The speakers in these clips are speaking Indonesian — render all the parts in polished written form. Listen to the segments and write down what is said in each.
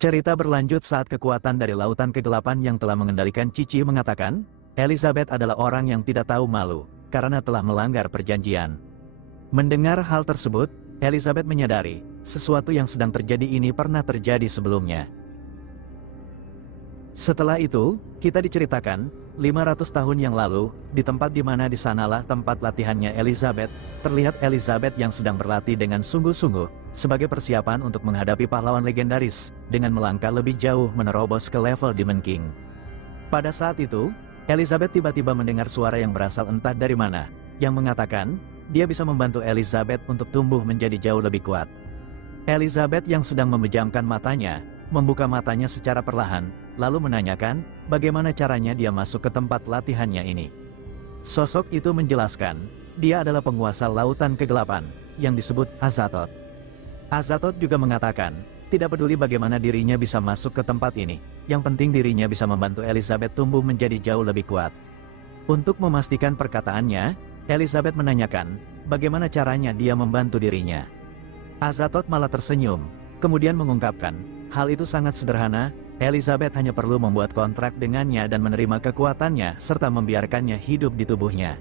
Cerita berlanjut saat kekuatan dari lautan kegelapan yang telah mengendalikan Cici mengatakan, Elizabeth adalah orang yang tidak tahu malu, karena telah melanggar perjanjian. Mendengar hal tersebut, Elizabeth menyadari, sesuatu yang sedang terjadi ini pernah terjadi sebelumnya. Setelah itu, kita diceritakan, 500 tahun yang lalu, di tempat di mana di sanalah tempat latihannya Elizabeth, terlihat Elizabeth yang sedang berlatih dengan sungguh-sungguh, sebagai persiapan untuk menghadapi pahlawan legendaris, dengan melangkah lebih jauh menerobos ke level Demon King. Pada saat itu, Elizabeth tiba-tiba mendengar suara yang berasal entah dari mana, yang mengatakan, dia bisa membantu Elizabeth untuk tumbuh menjadi jauh lebih kuat. Elizabeth yang sedang memejamkan matanya, membuka matanya secara perlahan, lalu menanyakan, bagaimana caranya dia masuk ke tempat latihannya ini. Sosok itu menjelaskan, dia adalah penguasa lautan kegelapan, yang disebut Azathoth. Azathoth juga mengatakan, tidak peduli bagaimana dirinya bisa masuk ke tempat ini, yang penting dirinya bisa membantu Elizabeth tumbuh menjadi jauh lebih kuat. Untuk memastikan perkataannya, Elizabeth menanyakan, bagaimana caranya dia membantu dirinya. Azathoth malah tersenyum, kemudian mengungkapkan, hal itu sangat sederhana, Elizabeth hanya perlu membuat kontrak dengannya dan menerima kekuatannya serta membiarkannya hidup di tubuhnya.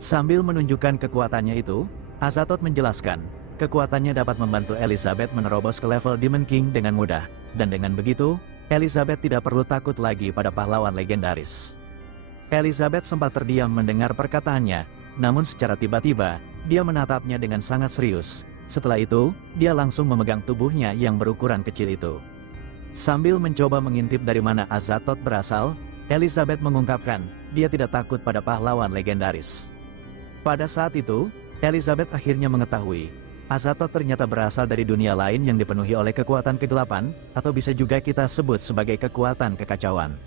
Sambil menunjukkan kekuatannya itu, Azathoth menjelaskan, kekuatannya dapat membantu Elizabeth menerobos ke level Demon King dengan mudah, dan dengan begitu, Elizabeth tidak perlu takut lagi pada pahlawan legendaris. Elizabeth sempat terdiam mendengar perkataannya, namun secara tiba-tiba, dia menatapnya dengan sangat serius. Setelah itu, dia langsung memegang tubuhnya yang berukuran kecil itu. Sambil mencoba mengintip dari mana Azathoth berasal, Elizabeth mengungkapkan, dia tidak takut pada pahlawan legendaris. Pada saat itu, Elizabeth akhirnya mengetahui, Azathoth ternyata berasal dari dunia lain yang dipenuhi oleh kekuatan kegelapan, atau bisa juga kita sebut sebagai kekuatan kekacauan.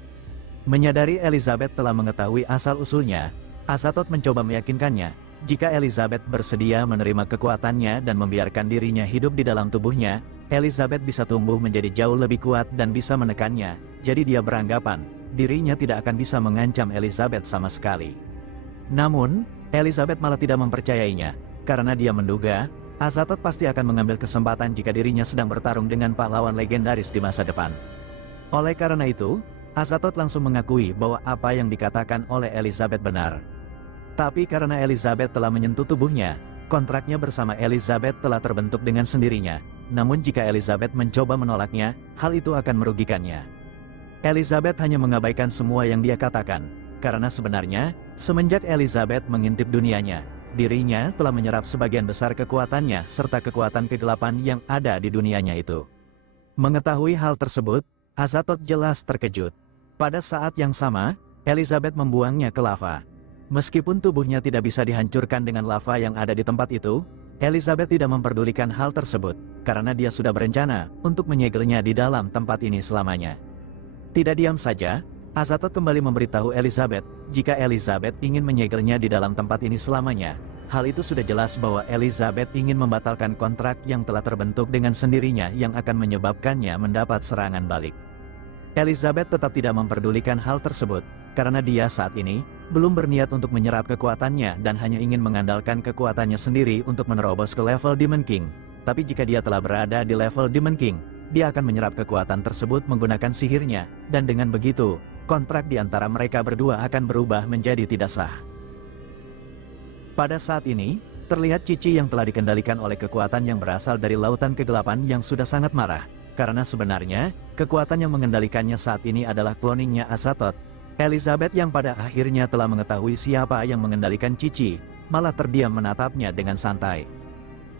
Menyadari Elizabeth telah mengetahui asal-usulnya, Azathoth mencoba meyakinkannya, jika Elizabeth bersedia menerima kekuatannya dan membiarkan dirinya hidup di dalam tubuhnya, Elizabeth bisa tumbuh menjadi jauh lebih kuat dan bisa menekannya, jadi dia beranggapan, dirinya tidak akan bisa mengancam Elizabeth sama sekali. Namun, Elizabeth malah tidak mempercayainya, karena dia menduga, Azathoth pasti akan mengambil kesempatan jika dirinya sedang bertarung dengan pahlawan legendaris di masa depan. Oleh karena itu, Azathoth langsung mengakui bahwa apa yang dikatakan oleh Elizabeth benar. Tapi karena Elizabeth telah menyentuh tubuhnya, kontraknya bersama Elizabeth telah terbentuk dengan sendirinya. Namun jika Elizabeth mencoba menolaknya, hal itu akan merugikannya. Elizabeth hanya mengabaikan semua yang dia katakan, karena sebenarnya, semenjak Elizabeth mengintip dunianya, dirinya telah menyerap sebagian besar kekuatannya serta kekuatan kegelapan yang ada di dunianya itu. Mengetahui hal tersebut, Azathoth jelas terkejut. Pada saat yang sama, Elizabeth membuangnya ke lava. Meskipun tubuhnya tidak bisa dihancurkan dengan lava yang ada di tempat itu, Elizabeth tidak memperdulikan hal tersebut, karena dia sudah berencana untuk menyegelnya di dalam tempat ini selamanya. Tidak diam saja, Azathoth kembali memberitahu Elizabeth, jika Elizabeth ingin menyegelnya di dalam tempat ini selamanya, hal itu sudah jelas bahwa Elizabeth ingin membatalkan kontrak yang telah terbentuk dengan sendirinya yang akan menyebabkannya mendapat serangan balik. Elizabeth tetap tidak memperdulikan hal tersebut, karena dia saat ini belum berniat untuk menyerap kekuatannya dan hanya ingin mengandalkan kekuatannya sendiri untuk menerobos ke level Demon King. Tapi jika dia telah berada di level Demon King, dia akan menyerap kekuatan tersebut menggunakan sihirnya, dan dengan begitu, kontrak di antara mereka berdua akan berubah menjadi tidak sah. Pada saat ini, terlihat Cici yang telah dikendalikan oleh kekuatan yang berasal dari lautan kegelapan yang sudah sangat marah, karena sebenarnya, kekuatan yang mengendalikannya saat ini adalah cloningnya Azathoth. Elizabeth yang pada akhirnya telah mengetahui siapa yang mengendalikan Cici, malah terdiam menatapnya dengan santai.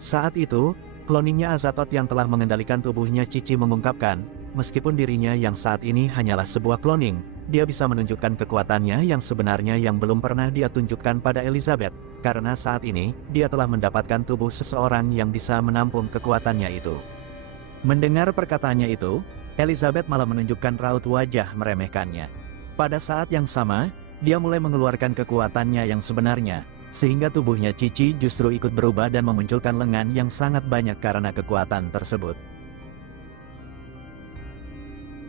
Saat itu, cloningnya Azathoth yang telah mengendalikan tubuhnya Cici mengungkapkan, meskipun dirinya yang saat ini hanyalah sebuah cloning, dia bisa menunjukkan kekuatannya yang sebenarnya yang belum pernah dia tunjukkan pada Elizabeth, karena saat ini, dia telah mendapatkan tubuh seseorang yang bisa menampung kekuatannya itu. Mendengar perkataannya itu, Elizabeth malah menunjukkan raut wajah meremehkannya. Pada saat yang sama, dia mulai mengeluarkan kekuatannya yang sebenarnya, sehingga tubuhnya Cici justru ikut berubah dan memunculkan lengan yang sangat banyak karena kekuatan tersebut.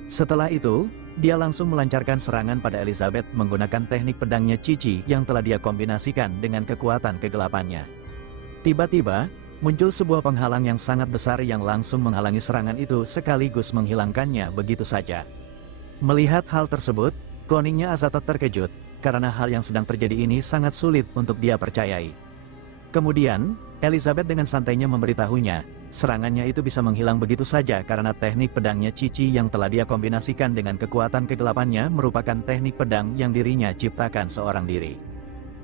Setelah itu, dia langsung melancarkan serangan pada Elizabeth menggunakan teknik pedangnya Cici yang telah dia kombinasikan dengan kekuatan kegelapannya. Tiba-tiba, Muncul sebuah penghalang yang sangat besar yang langsung menghalangi serangan itu sekaligus menghilangkannya begitu saja. Melihat hal tersebut, kloningnya Azathoth terkejut, karena hal yang sedang terjadi ini sangat sulit untuk dia percayai. Kemudian, Elizabeth dengan santainya memberitahunya, serangannya itu bisa menghilang begitu saja karena teknik pedangnya Cici yang telah dia kombinasikan dengan kekuatan kegelapannya merupakan teknik pedang yang dirinya ciptakan seorang diri.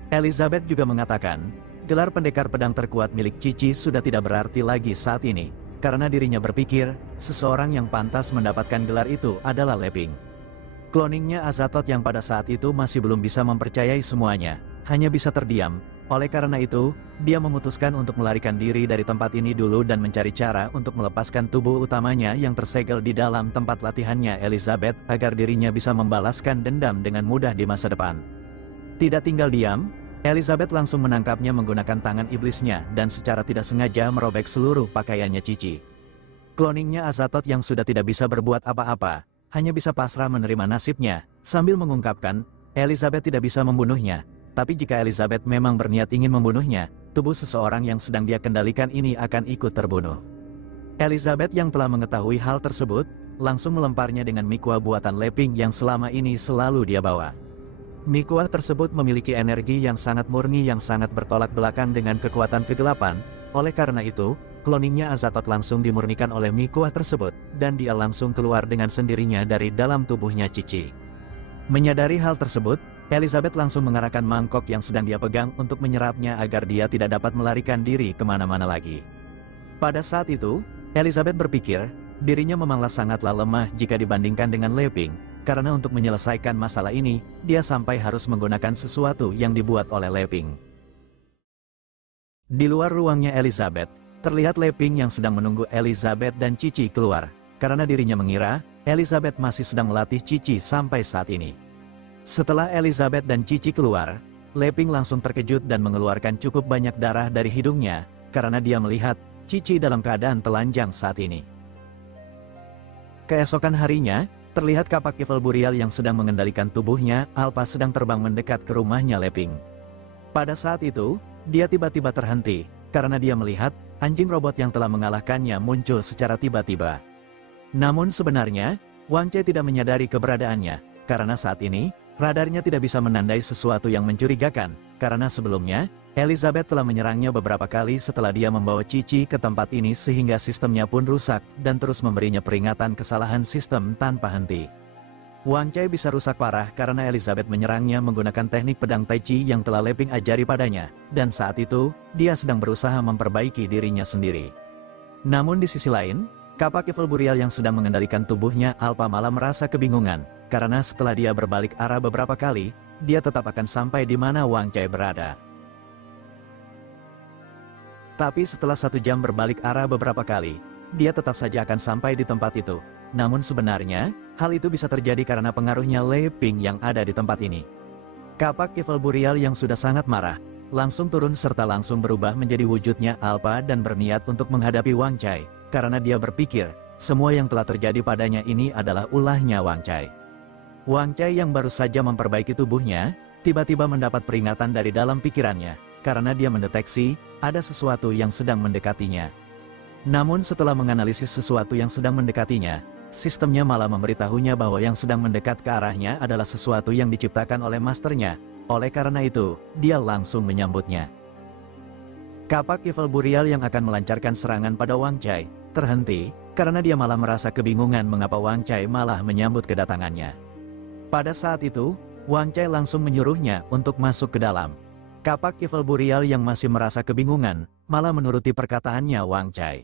Elizabeth juga mengatakan, gelar pendekar pedang terkuat milik Cici sudah tidak berarti lagi saat ini, karena dirinya berpikir, seseorang yang pantas mendapatkan gelar itu adalah Leping. Kloningnya Azathoth yang pada saat itu masih belum bisa mempercayai semuanya, hanya bisa terdiam. Oleh karena itu, dia memutuskan untuk melarikan diri dari tempat ini dulu dan mencari cara untuk melepaskan tubuh utamanya yang tersegel di dalam tempat latihannya Elizabeth agar dirinya bisa membalaskan dendam dengan mudah di masa depan. Tidak tinggal diam, Elizabeth langsung menangkapnya menggunakan tangan iblisnya dan secara tidak sengaja merobek seluruh pakaiannya Cici. Kloningnya Azathoth yang sudah tidak bisa berbuat apa-apa, hanya bisa pasrah menerima nasibnya, sambil mengungkapkan, Elizabeth tidak bisa membunuhnya. Tapi jika Elizabeth memang berniat ingin membunuhnya, tubuh seseorang yang sedang dia kendalikan ini akan ikut terbunuh. Elizabeth yang telah mengetahui hal tersebut, langsung melemparnya dengan mikwa buatan Leping yang selama ini selalu dia bawa. Mikwa tersebut memiliki energi yang sangat murni yang sangat bertolak belakang dengan kekuatan kegelapan, oleh karena itu, kloningnya Azathoth langsung dimurnikan oleh mikwa tersebut, dan dia langsung keluar dengan sendirinya dari dalam tubuhnya Cici. Menyadari hal tersebut, Elizabeth langsung mengarahkan mangkok yang sedang dia pegang untuk menyerapnya agar dia tidak dapat melarikan diri kemana-mana lagi. Pada saat itu, Elizabeth berpikir, dirinya memanglah sangatlah lemah jika dibandingkan dengan Leping, karena untuk menyelesaikan masalah ini, dia sampai harus menggunakan sesuatu yang dibuat oleh Leping. Di luar ruangnya Elizabeth, terlihat Leping yang sedang menunggu Elizabeth dan Cici keluar, karena dirinya mengira, Elizabeth masih sedang melatih Cici sampai saat ini. Setelah Elizabeth dan Cici keluar, Leping langsung terkejut dan mengeluarkan cukup banyak darah dari hidungnya, karena dia melihat Cici dalam keadaan telanjang saat ini. Keesokan harinya, terlihat kapak Evil Burial yang sedang mengendalikan tubuhnya, Alpha sedang terbang mendekat ke rumahnya Leping. Pada saat itu, dia tiba-tiba terhenti, karena dia melihat, anjing robot yang telah mengalahkannya muncul secara tiba-tiba. Namun sebenarnya, Wang Che tidak menyadari keberadaannya, karena saat ini, radarnya tidak bisa menandai sesuatu yang mencurigakan, karena sebelumnya, Elizabeth telah menyerangnya beberapa kali setelah dia membawa Cici ke tempat ini sehingga sistemnya pun rusak dan terus memberinya peringatan kesalahan sistem tanpa henti. Wang Che bisa rusak parah karena Elizabeth menyerangnya menggunakan teknik pedang Tai Chi yang telah Leping ajari padanya, dan saat itu, dia sedang berusaha memperbaiki dirinya sendiri. Namun di sisi lain, kapak Evil Burial yang sedang mengendalikan tubuhnya Alpha malah merasa kebingungan, karena setelah dia berbalik arah beberapa kali, dia tetap akan sampai di mana Wang Che berada. Tapi setelah 1 jam berbalik arah beberapa kali, dia tetap saja akan sampai di tempat itu. Namun sebenarnya, hal itu bisa terjadi karena pengaruhnya Leping yang ada di tempat ini. Kapak Evil Burial yang sudah sangat marah, langsung turun serta langsung berubah menjadi wujudnya Alpha dan berniat untuk menghadapi Wang Che, karena dia berpikir, semua yang telah terjadi padanya ini adalah ulahnya Wang Che. Wang Che yang baru saja memperbaiki tubuhnya, tiba-tiba mendapat peringatan dari dalam pikirannya, karena dia mendeteksi, ada sesuatu yang sedang mendekatinya. Namun setelah menganalisis sesuatu yang sedang mendekatinya, sistemnya malah memberitahunya bahwa yang sedang mendekat ke arahnya adalah sesuatu yang diciptakan oleh masternya, oleh karena itu, dia langsung menyambutnya. Kapak Evil Burial yang akan melancarkan serangan pada Wang Che, terhenti, karena dia malah merasa kebingungan mengapa Wang Che malah menyambut kedatangannya. Pada saat itu, Wang Che langsung menyuruhnya untuk masuk ke dalam. Kapak Evil Burial yang masih merasa kebingungan, malah menuruti perkataannya Wang Che.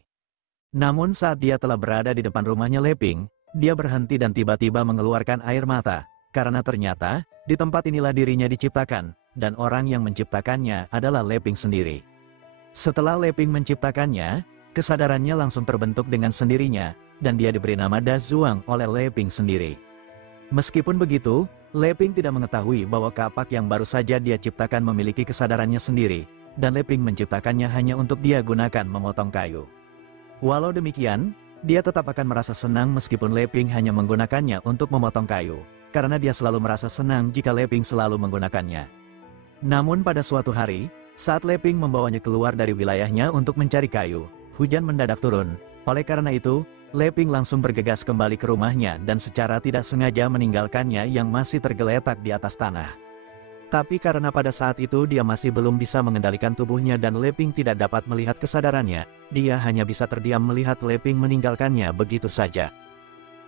Namun saat dia telah berada di depan rumahnya Leping, dia berhenti dan tiba-tiba mengeluarkan air mata, karena ternyata, di tempat inilah dirinya diciptakan, dan orang yang menciptakannya adalah Leping sendiri. Setelah Leping menciptakannya, kesadarannya langsung terbentuk dengan sendirinya, dan dia diberi nama Da Zuang oleh Leping sendiri. Meskipun begitu, Leping tidak mengetahui bahwa kapak yang baru saja dia ciptakan memiliki kesadarannya sendiri, dan Leping menciptakannya hanya untuk dia gunakan memotong kayu. Walau demikian, dia tetap akan merasa senang meskipun Leping hanya menggunakannya untuk memotong kayu, karena dia selalu merasa senang jika Leping selalu menggunakannya. Namun pada suatu hari, Saat Leping membawanya keluar dari wilayahnya untuk mencari kayu, hujan mendadak turun. Oleh karena itu, Leping langsung bergegas kembali ke rumahnya dan secara tidak sengaja meninggalkannya yang masih tergeletak di atas tanah. Tapi karena pada saat itu dia masih belum bisa mengendalikan tubuhnya dan Leping tidak dapat melihat kesadarannya, dia hanya bisa terdiam melihat Leping meninggalkannya begitu saja.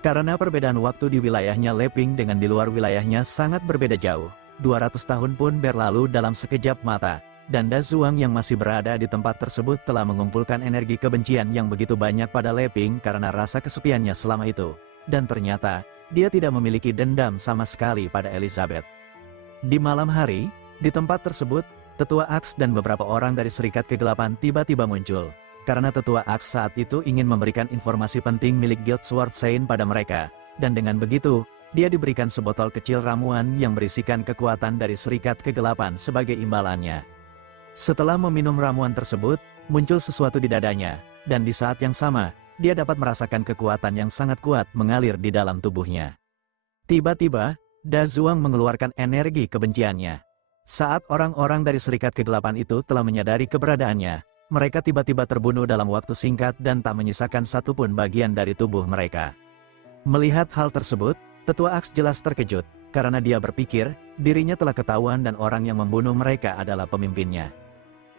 Karena perbedaan waktu di wilayahnya Leping dengan di luar wilayahnya sangat berbeda jauh, 200 tahun pun berlalu dalam sekejap mata. Dan Da Zuang yang masih berada di tempat tersebut telah mengumpulkan energi kebencian yang begitu banyak pada Leping karena rasa kesepiannya selama itu. Dan ternyata, dia tidak memiliki dendam sama sekali pada Elizabeth. Di malam hari, di tempat tersebut, Tetua Aks dan beberapa orang dari Serikat Kegelapan tiba-tiba muncul. Karena Tetua Aks saat itu ingin memberikan informasi penting milik Guild Sword Saint pada mereka. Dan dengan begitu, dia diberikan sebotol kecil ramuan yang berisikan kekuatan dari Serikat Kegelapan sebagai imbalannya. Setelah meminum ramuan tersebut, muncul sesuatu di dadanya, dan di saat yang sama, dia dapat merasakan kekuatan yang sangat kuat mengalir di dalam tubuhnya. Tiba-tiba, Da Zuang mengeluarkan energi kebenciannya. Saat orang-orang dari Serikat Kegelapan itu telah menyadari keberadaannya, mereka tiba-tiba terbunuh dalam waktu singkat dan tak menyisakan satupun bagian dari tubuh mereka. Melihat hal tersebut, Tetua Aks jelas terkejut, karena dia berpikir, dirinya telah ketahuan dan orang yang membunuh mereka adalah pemimpinnya.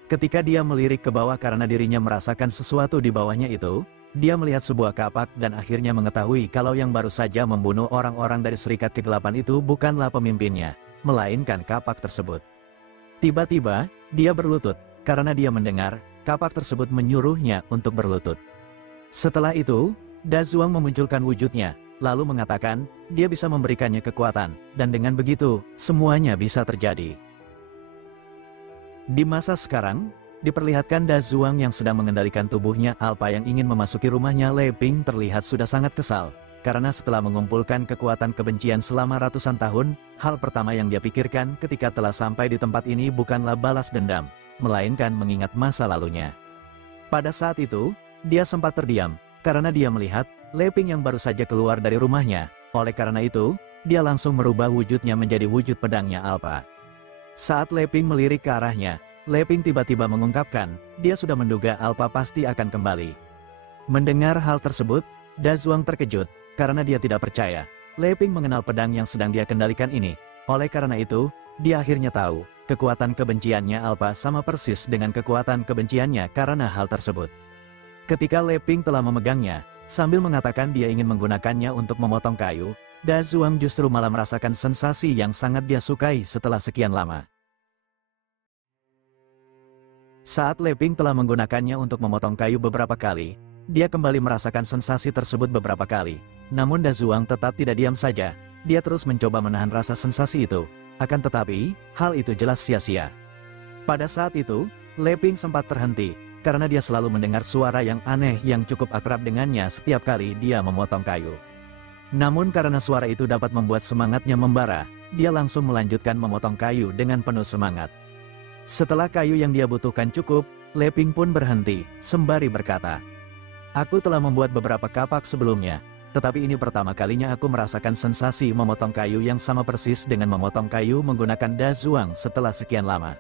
Ketika dia melirik ke bawah karena dirinya merasakan sesuatu di bawahnya itu, dia melihat sebuah kapak dan akhirnya mengetahui kalau yang baru saja membunuh orang-orang dari Serikat Kegelapan itu bukanlah pemimpinnya, melainkan kapak tersebut. Tiba-tiba, dia berlutut, karena dia mendengar, kapak tersebut menyuruhnya untuk berlutut. Setelah itu, Da Zuang memunculkan wujudnya, lalu mengatakan, dia bisa memberikannya kekuatan, dan dengan begitu, semuanya bisa terjadi. Di masa sekarang, diperlihatkan Da Zuang yang sedang mengendalikan tubuhnya Alpa yang ingin memasuki rumahnya Leping terlihat sudah sangat kesal. Karena setelah mengumpulkan kekuatan kebencian selama ratusan tahun, hal pertama yang dia pikirkan ketika telah sampai di tempat ini bukanlah balas dendam, melainkan mengingat masa lalunya. Pada saat itu, dia sempat terdiam, karena dia melihat Leping yang baru saja keluar dari rumahnya. Oleh karena itu, dia langsung merubah wujudnya menjadi wujud pedangnya Alpa. Saat Leping melirik ke arahnya, Leping tiba-tiba mengungkapkan, dia sudah menduga Alpa pasti akan kembali. Mendengar hal tersebut, Da Zuang terkejut, karena dia tidak percaya, Leping mengenal pedang yang sedang dia kendalikan ini. Oleh karena itu, dia akhirnya tahu, kekuatan kebenciannya Alpa sama persis dengan kekuatan kebenciannya karena hal tersebut. Ketika Leping telah memegangnya, sambil mengatakan dia ingin menggunakannya untuk memotong kayu, Da Zuang justru malah merasakan sensasi yang sangat dia sukai setelah sekian lama. Saat Leping telah menggunakannya untuk memotong kayu beberapa kali, dia kembali merasakan sensasi tersebut beberapa kali. Namun Da Zuang tetap tidak diam saja, dia terus mencoba menahan rasa sensasi itu. Akan tetapi, hal itu jelas sia-sia. Pada saat itu, Leping sempat terhenti, karena dia selalu mendengar suara yang aneh yang cukup akrab dengannya setiap kali dia memotong kayu. Namun karena suara itu dapat membuat semangatnya membara, dia langsung melanjutkan memotong kayu dengan penuh semangat. Setelah kayu yang dia butuhkan cukup, Leping pun berhenti, sembari berkata, "Aku telah membuat beberapa kapak sebelumnya, tetapi ini pertama kalinya aku merasakan sensasi memotong kayu yang sama persis dengan memotong kayu menggunakan Da Zuang setelah sekian lama."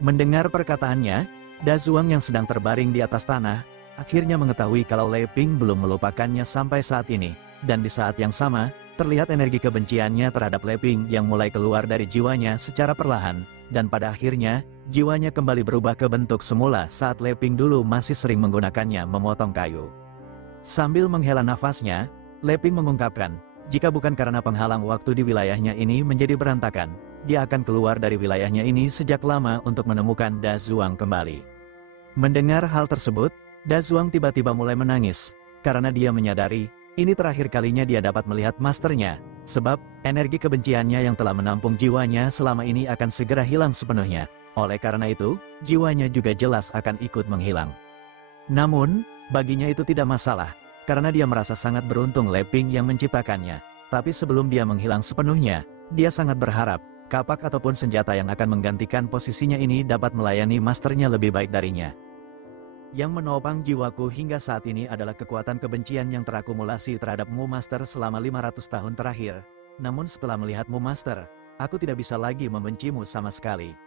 Mendengar perkataannya, Da Zuang yang sedang terbaring di atas tanah, akhirnya mengetahui kalau Leping belum melupakannya sampai saat ini. Dan di saat yang sama, terlihat energi kebenciannya terhadap Leping yang mulai keluar dari jiwanya secara perlahan, dan pada akhirnya, jiwanya kembali berubah ke bentuk semula saat Leping dulu masih sering menggunakannya memotong kayu. Sambil menghela nafasnya, Leping mengungkapkan, jika bukan karena penghalang waktu di wilayahnya ini menjadi berantakan, dia akan keluar dari wilayahnya ini sejak lama untuk menemukan Da Zuang kembali. Mendengar hal tersebut, Da Zuang tiba-tiba mulai menangis, karena dia menyadari, ini terakhir kalinya dia dapat melihat masternya, sebab energi kebenciannya yang telah menampung jiwanya selama ini akan segera hilang sepenuhnya. Oleh karena itu, jiwanya juga jelas akan ikut menghilang. Namun, baginya itu tidak masalah, karena dia merasa sangat beruntung Leping yang menciptakannya. Tapi sebelum dia menghilang sepenuhnya, dia sangat berharap, kapak ataupun senjata yang akan menggantikan posisinya ini dapat melayani masternya lebih baik darinya. Yang menopang jiwaku hingga saat ini adalah kekuatan kebencian yang terakumulasi terhadap Mu Master selama 500 tahun terakhir. Namun setelah melihat Mu Master, aku tidak bisa lagi membencimu sama sekali.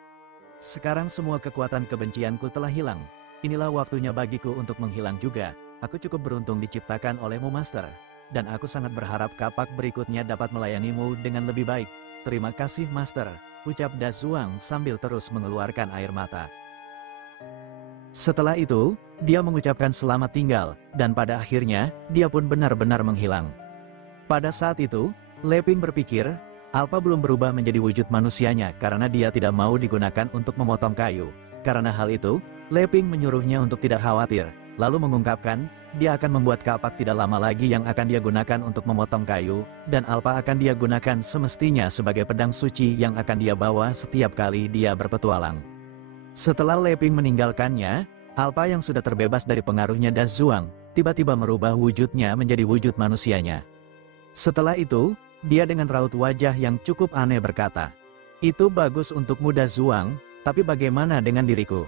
Sekarang semua kekuatan kebencianku telah hilang. Inilah waktunya bagiku untuk menghilang juga. Aku cukup beruntung diciptakan olehmu, Master. Dan aku sangat berharap kapak berikutnya dapat melayanimu dengan lebih baik. Terima kasih, Master, ucap Da Zuang sambil terus mengeluarkan air mata. Setelah itu, dia mengucapkan selamat tinggal, dan pada akhirnya, dia pun benar-benar menghilang. Pada saat itu, Leping berpikir, Alpha belum berubah menjadi wujud manusianya karena dia tidak mau digunakan untuk memotong kayu. Karena hal itu, Leping menyuruhnya untuk tidak khawatir, lalu mengungkapkan, dia akan membuat kapak tidak lama lagi yang akan dia gunakan untuk memotong kayu, dan Alpha akan dia gunakan semestinya sebagai pedang suci yang akan dia bawa setiap kali dia berpetualang. Setelah Leping meninggalkannya, Alpha yang sudah terbebas dari pengaruhnya Da Zuang, tiba-tiba merubah wujudnya menjadi wujud manusianya. Setelah itu, dia dengan raut wajah yang cukup aneh berkata, "Itu bagus untukmu, Da Zuang, tapi bagaimana dengan diriku?"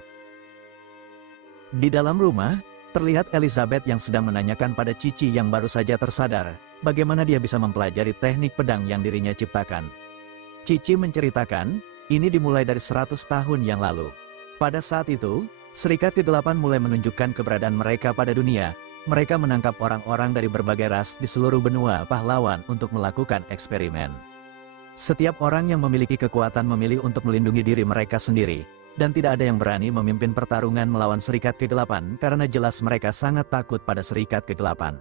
Di dalam rumah, terlihat Elizabeth yang sedang menanyakan pada Cici yang baru saja tersadar, bagaimana dia bisa mempelajari teknik pedang yang dirinya ciptakan. Cici menceritakan, ini dimulai dari 100 tahun yang lalu. Pada saat itu, Serikat Kegelapan mulai menunjukkan keberadaan mereka pada dunia. Mereka menangkap orang-orang dari berbagai ras di seluruh benua pahlawan untuk melakukan eksperimen. Setiap orang yang memiliki kekuatan memilih untuk melindungi diri mereka sendiri, dan tidak ada yang berani memimpin pertarungan melawan Serikat Kegelapan karena jelas mereka sangat takut pada Serikat Kegelapan.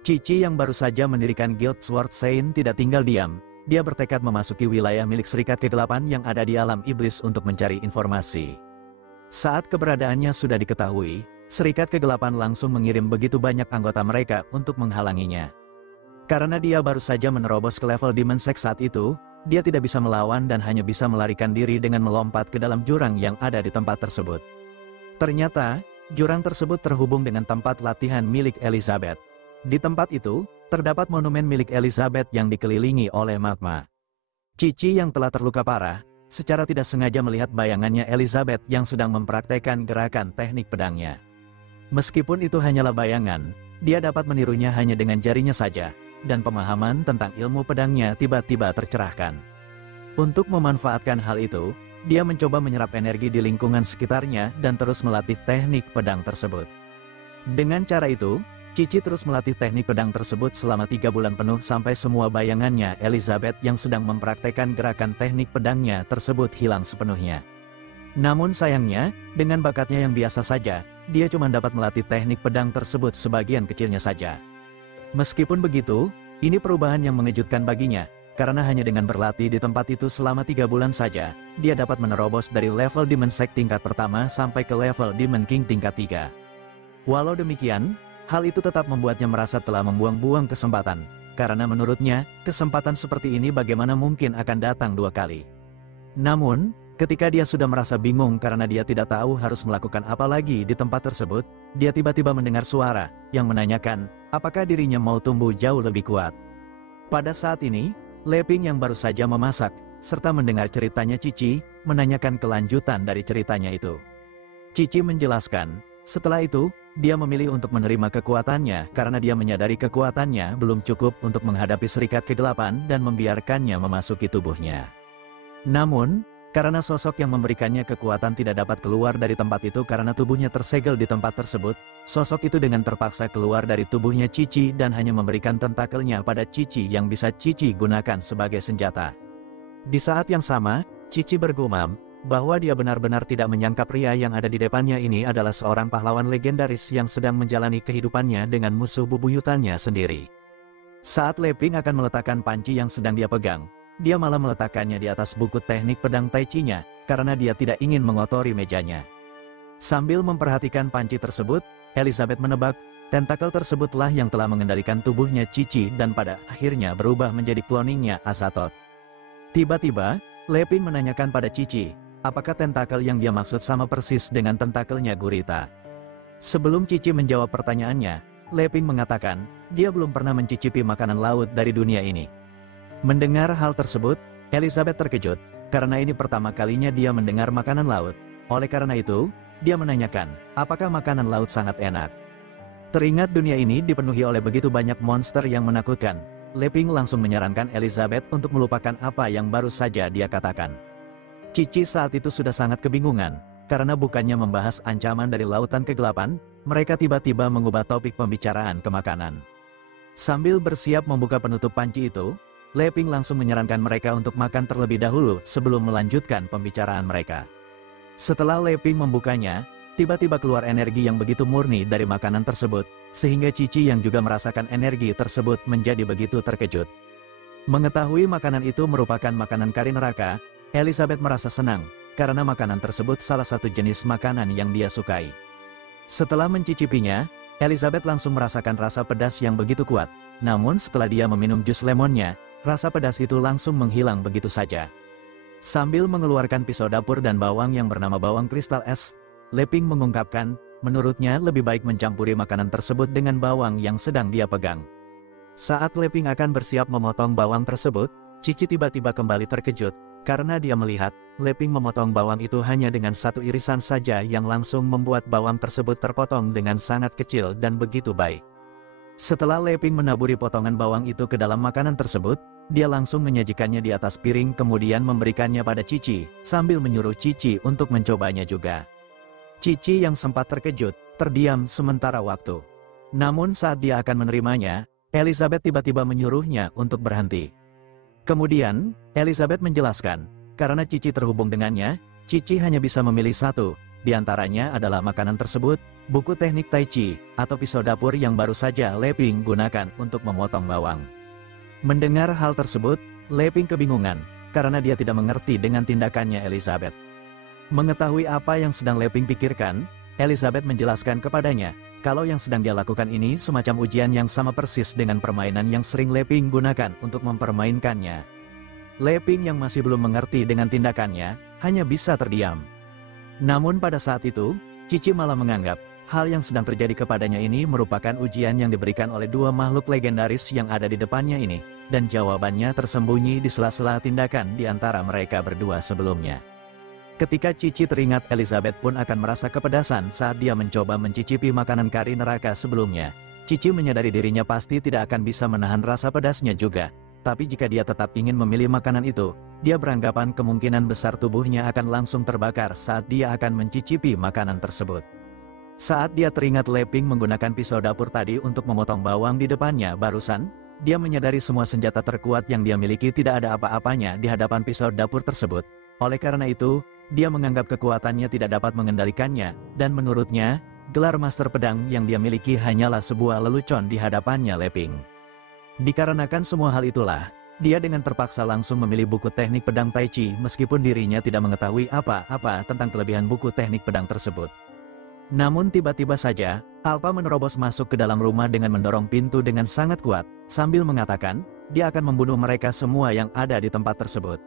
Cici yang baru saja mendirikan Guild Sword Saint tidak tinggal diam. Dia bertekad memasuki wilayah milik Serikat Kegelapan yang ada di alam iblis untuk mencari informasi. Saat keberadaannya sudah diketahui, Serikat Kegelapan langsung mengirim begitu banyak anggota mereka untuk menghalanginya. Karena dia baru saja menerobos ke level Demon Sect saat itu, dia tidak bisa melawan dan hanya bisa melarikan diri dengan melompat ke dalam jurang yang ada di tempat tersebut. Ternyata, jurang tersebut terhubung dengan tempat latihan milik Elizabeth. Di tempat itu, terdapat monumen milik Elizabeth yang dikelilingi oleh magma. Cici yang telah terluka parah, secara tidak sengaja melihat bayangannya Elizabeth yang sedang mempraktekkan gerakan teknik pedangnya. Meskipun itu hanyalah bayangan, dia dapat menirunya hanya dengan jarinya saja, dan pemahaman tentang ilmu pedangnya tiba-tiba tercerahkan. Untuk memanfaatkan hal itu, dia mencoba menyerap energi di lingkungan sekitarnya dan terus melatih teknik pedang tersebut. Dengan cara itu, Cici terus melatih teknik pedang tersebut selama 3 bulan penuh sampai semua bayangannya Elizabeth yang sedang mempraktekkan gerakan teknik pedangnya tersebut hilang sepenuhnya. Namun sayangnya, dengan bakatnya yang biasa saja, dia cuma dapat melatih teknik pedang tersebut sebagian kecilnya saja. Meskipun begitu, ini perubahan yang mengejutkan baginya, karena hanya dengan berlatih di tempat itu selama 3 bulan saja, dia dapat menerobos dari level Demon Sect tingkat pertama sampai ke level Demon King tingkat 3. Walau demikian, hal itu tetap membuatnya merasa telah membuang-buang kesempatan, karena menurutnya, kesempatan seperti ini bagaimana mungkin akan datang 2 kali. Namun, ketika dia sudah merasa bingung karena dia tidak tahu harus melakukan apa lagi di tempat tersebut, dia tiba-tiba mendengar suara yang menanyakan, apakah dirinya mau tumbuh jauh lebih kuat. Pada saat ini, Leping yang baru saja memasak, serta mendengar ceritanya Cici, menanyakan kelanjutan dari ceritanya itu. Cici menjelaskan, setelah itu, dia memilih untuk menerima kekuatannya karena dia menyadari kekuatannya belum cukup untuk menghadapi Serikat Kegelapan dan membiarkannya memasuki tubuhnya. Namun, karena sosok yang memberikannya kekuatan tidak dapat keluar dari tempat itu karena tubuhnya tersegel di tempat tersebut, sosok itu dengan terpaksa keluar dari tubuhnya Cici dan hanya memberikan tentakelnya pada Cici yang bisa Cici gunakan sebagai senjata. Di saat yang sama, Cici bergumam bahwa dia benar-benar tidak menyangka pria yang ada di depannya ini adalah seorang pahlawan legendaris yang sedang menjalani kehidupannya dengan musuh bubuyutannya sendiri. Saat Leping akan meletakkan panci yang sedang dia pegang, dia malah meletakkannya di atas buku teknik pedang Tai Chi-nya, karena dia tidak ingin mengotori mejanya. Sambil memperhatikan panci tersebut, Elizabeth menebak, tentakel tersebutlah yang telah mengendalikan tubuhnya Cici dan pada akhirnya berubah menjadi cloningnya Azathoth. Tiba-tiba, Leping menanyakan pada Cici, apakah tentakel yang dia maksud sama persis dengan tentakelnya gurita. Sebelum Cici menjawab pertanyaannya, Leping mengatakan, dia belum pernah mencicipi makanan laut dari dunia ini. Mendengar hal tersebut, Elizabeth terkejut, karena ini pertama kalinya dia mendengar makanan laut. Oleh karena itu, dia menanyakan, apakah makanan laut sangat enak. Teringat dunia ini dipenuhi oleh begitu banyak monster yang menakutkan, Leping langsung menyarankan Elizabeth untuk melupakan apa yang baru saja dia katakan. Cici saat itu sudah sangat kebingungan, karena bukannya membahas ancaman dari lautan kegelapan, mereka tiba-tiba mengubah topik pembicaraan ke makanan. Sambil bersiap membuka penutup panci itu, Leping langsung menyarankan mereka untuk makan terlebih dahulu sebelum melanjutkan pembicaraan mereka. Setelah Leping membukanya, tiba-tiba keluar energi yang begitu murni dari makanan tersebut, sehingga Cici yang juga merasakan energi tersebut menjadi begitu terkejut. Mengetahui makanan itu merupakan makanan kari neraka, Elizabeth merasa senang, karena makanan tersebut salah satu jenis makanan yang dia sukai. Setelah mencicipinya, Elizabeth langsung merasakan rasa pedas yang begitu kuat, namun setelah dia meminum jus lemonnya, rasa pedas itu langsung menghilang begitu saja. Sambil mengeluarkan pisau dapur dan bawang yang bernama bawang kristal es, Leping mengungkapkan, menurutnya lebih baik mencampuri makanan tersebut dengan bawang yang sedang dia pegang. Saat Leping akan bersiap memotong bawang tersebut, Cici tiba-tiba kembali terkejut, karena dia melihat, Leping memotong bawang itu hanya dengan satu irisan saja yang langsung membuat bawang tersebut terpotong dengan sangat kecil dan begitu baik. Setelah Leping menaburi potongan bawang itu ke dalam makanan tersebut, dia langsung menyajikannya di atas piring kemudian memberikannya pada Cici, sambil menyuruh Cici untuk mencobanya juga. Cici yang sempat terkejut, terdiam sementara waktu. Namun saat dia akan menerimanya, Elizabeth tiba-tiba menyuruhnya untuk berhenti. Kemudian, Elizabeth menjelaskan, karena Cici terhubung dengannya, Cici hanya bisa memilih satu, di antaranya adalah makanan tersebut, buku teknik Tai Chi, atau pisau dapur yang baru saja Leping gunakan untuk memotong bawang. Mendengar hal tersebut, Leping kebingungan, karena dia tidak mengerti dengan tindakannya Elizabeth. Mengetahui apa yang sedang Leping pikirkan, Elizabeth menjelaskan kepadanya, kalau yang sedang dia lakukan ini semacam ujian yang sama persis dengan permainan yang sering Leping gunakan untuk mempermainkannya. Leping yang masih belum mengerti dengan tindakannya, hanya bisa terdiam. Namun pada saat itu, Cici malah menganggap, hal yang sedang terjadi kepadanya ini merupakan ujian yang diberikan oleh dua makhluk legendaris yang ada di depannya ini, dan jawabannya tersembunyi di sela-sela tindakan di antara mereka berdua sebelumnya. Ketika Cici teringat Elizabeth pun akan merasa kepedasan saat dia mencoba mencicipi makanan kari neraka sebelumnya. Cici menyadari dirinya pasti tidak akan bisa menahan rasa pedasnya juga. Tapi jika dia tetap ingin memilih makanan itu, dia beranggapan kemungkinan besar tubuhnya akan langsung terbakar saat dia akan mencicipi makanan tersebut. Saat dia teringat Leping menggunakan pisau dapur tadi untuk memotong bawang di depannya barusan, dia menyadari semua senjata terkuat yang dia miliki tidak ada apa-apanya di hadapan pisau dapur tersebut. Oleh karena itu, dia menganggap kekuatannya tidak dapat mengendalikannya, dan menurutnya, gelar master pedang yang dia miliki hanyalah sebuah lelucon di hadapannya Leping. Dikarenakan semua hal itulah, dia dengan terpaksa langsung memilih buku teknik pedang Tai Chi meskipun dirinya tidak mengetahui apa-apa tentang kelebihan buku teknik pedang tersebut. Namun tiba-tiba saja, Alpha menerobos masuk ke dalam rumah dengan mendorong pintu dengan sangat kuat, sambil mengatakan, dia akan membunuh mereka semua yang ada di tempat tersebut.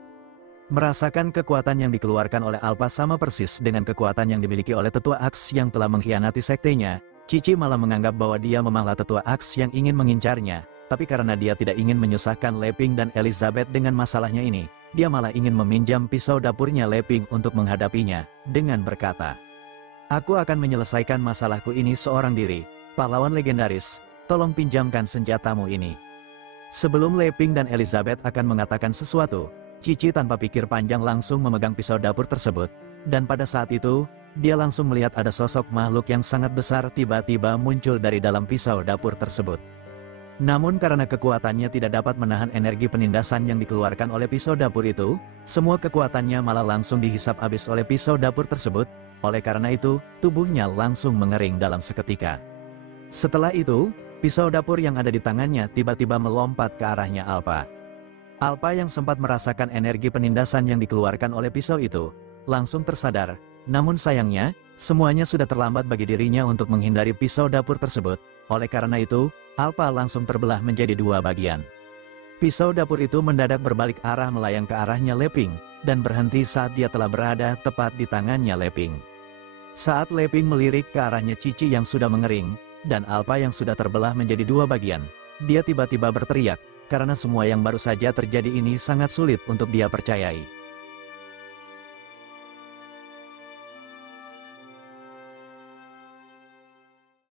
Merasakan kekuatan yang dikeluarkan oleh Alpha sama persis dengan kekuatan yang dimiliki oleh tetua Aks yang telah mengkhianati sektenya, Cici malah menganggap bahwa dia memanglah tetua Aks yang ingin mengincarnya, tapi karena dia tidak ingin menyusahkan Leping dan Elizabeth dengan masalahnya ini, dia malah ingin meminjam pisau dapurnya Leping untuk menghadapinya, dengan berkata, "Aku akan menyelesaikan masalahku ini seorang diri, pahlawan legendaris, tolong pinjamkan senjatamu ini." Sebelum Leping dan Elizabeth akan mengatakan sesuatu, Cici tanpa pikir panjang langsung memegang pisau dapur tersebut, dan pada saat itu, dia langsung melihat ada sosok makhluk yang sangat besar tiba-tiba muncul dari dalam pisau dapur tersebut. Namun karena kekuatannya tidak dapat menahan energi penindasan yang dikeluarkan oleh pisau dapur itu, semua kekuatannya malah langsung dihisap habis oleh pisau dapur tersebut, oleh karena itu, tubuhnya langsung mengering dalam seketika. Setelah itu, pisau dapur yang ada di tangannya tiba-tiba melompat ke arahnya Alpha. Alpha yang sempat merasakan energi penindasan yang dikeluarkan oleh pisau itu, langsung tersadar, namun sayangnya, semuanya sudah terlambat bagi dirinya untuk menghindari pisau dapur tersebut, oleh karena itu, Alpha langsung terbelah menjadi dua bagian. Pisau dapur itu mendadak berbalik arah melayang ke arahnya Leping, dan berhenti saat dia telah berada tepat di tangannya Leping. Saat Leping melirik ke arahnya Cici yang sudah mengering, dan Alpha yang sudah terbelah menjadi dua bagian, dia tiba-tiba berteriak, karena semua yang baru saja terjadi ini sangat sulit untuk dia percayai.